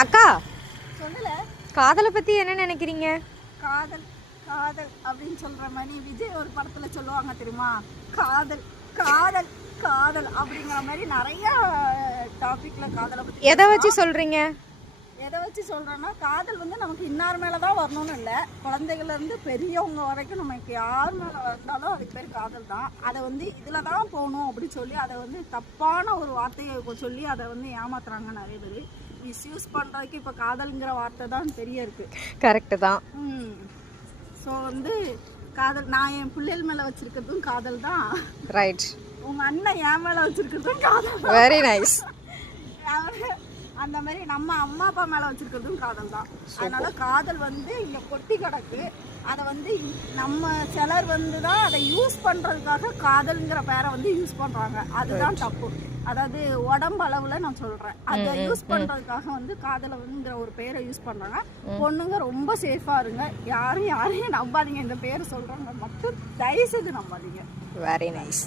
அக்கா சொல்லல. காதலை பத்தி என்ன நினைக்கிறீங்க? காதல் காதல் அப்படின்னு சொல்ற மாதிரி விஜய் ஒரு படத்துல சொல்லுவாங்க தெரியுமா, காதல் காதல் காதல் அப்படிங்கிற மாதிரி நிறைய டாபிக்ல காதலை பத்தி. எதை வச்சு சொல்றீங்க? எதை வச்சு சொல்றேன்னா, காதல் வந்து நமக்கு இன்னார் மேலதான் வரணும்னு இல்லை, குழந்தைகள்ல இருந்து பெரியவங்க வரைக்கும் நமக்கு யார் மேல வந்தாலும் அதுக்கு பேர் காதல் தான். அதை வந்து இதுலதான் போகணும் அப்படின்னு சொல்லி அதை வந்து தப்பான ஒரு வார்த்தையை சொல்லி அதை வந்து ஏமாத்துறாங்க நிறைய பேர். மிஸ்யூஸ் பண்றதுக்கு இப்போ காதல்ங்கிற வார்த்தை தான் தெரிய இருக்கு. கரெக்டு தான். ஸோ வந்து காதல், நான் என் பிள்ளைகள் மேல வச்சிருக்கிறதும் காதல் தான். ரைட். உங்க அண்ணன் என் மேல வச்சிருக்கிறதும் காதல். Very nice. அந்த மாதிரி நம்ம அம்மா அப்பா மேல வச்சிருக்கிறதும் காதல் தான். அதனால காதல் வந்து இங்க கொட்டி கிடக்கு. அதை வந்து நம்ம சிலர் வந்து தான் அதை யூஸ் பண்றதுக்காக காதல்ங்கிற பேரை வந்து யூஸ் பண்றாங்க. அதுதான் தப்பு. அதாவது உடம்பு அளவுல நான் சொல்றேன், அதை யூஸ் பண்றதுக்காக வந்து காதலங்கிற ஒரு பேரை யூஸ் பண்றாங்க. பொண்ணுங்க ரொம்ப சேஃபா இருங்க, யாரையும் நம்பாதீங்க. இந்த பேரை சொல்றவங்க மட்டும் தயவு செய்து நம்பாதீங்க. Very nice.